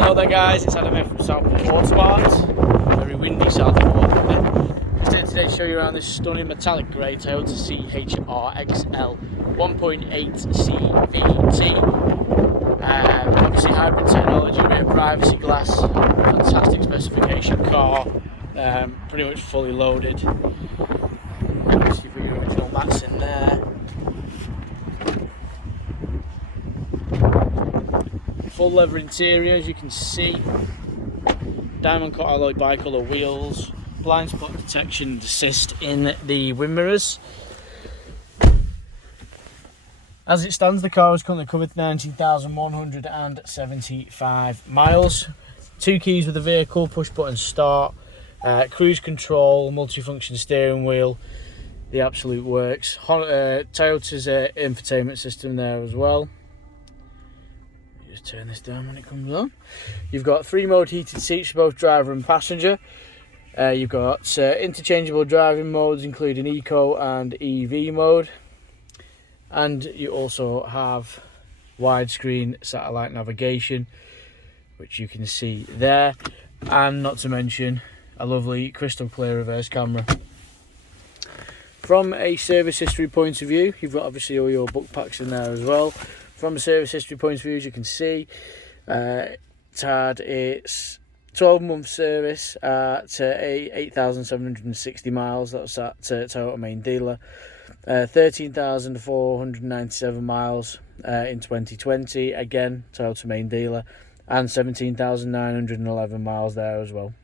Hello there guys, it's Adam here from Southport Automart. Very windy Southport today. I'm here today to show you around this stunning metallic grey Toyota CHR XL 1.8 CVT. Obviously hybrid technology, rear privacy glass, fantastic specification car, pretty much fully loaded. Obviously you've got your original mats in there. Full leather interior, as you can see. Diamond cut alloy bicolour wheels. Blind spot detection and assist in the wind mirrors. As it stands, the car is currently covered 19,175 miles. 2 keys with the vehicle, push button start, cruise control, multifunction steering wheel, the absolute works. Toyota's infotainment system there as well. Just turn this down when it comes on. You've got 3-mode heated seats for both driver and passenger. You've got interchangeable driving modes including Eco and EV mode. And you also have widescreen satellite navigation, which you can see there. And not to mention a lovely crystal clear reverse camera. From a service history point of view, you've got obviously all your book packs in there as well. From a service history point of view, as you can see, it's had its 12-month service at 8,760 miles. That was at Toyota main dealer. 13,497 miles in 2020, again Toyota main dealer, and 17,911 miles there as well.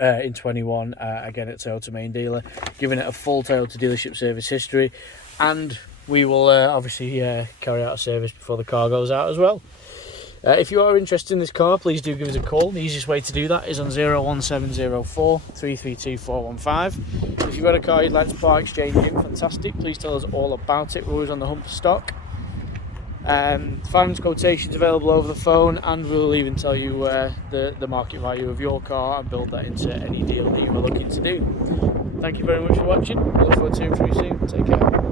In 21, again at Toyota main dealer, giving it a full Toyota dealership service history, and we will obviously carry out a service before the car goes out as well. If you are interested in this car, please do give us a call. The easiest way to do that is on 01704 332 415. If you've got a car you'd like to part exchange in, fantastic. Please tell us all about it. We're always on the hunt for stock. Finance quotations available over the phone, and we'll even tell you the market value of your car and build that into any deal that you are looking to do. Thank you very much for watching. I look forward to seeing you soon. Take care.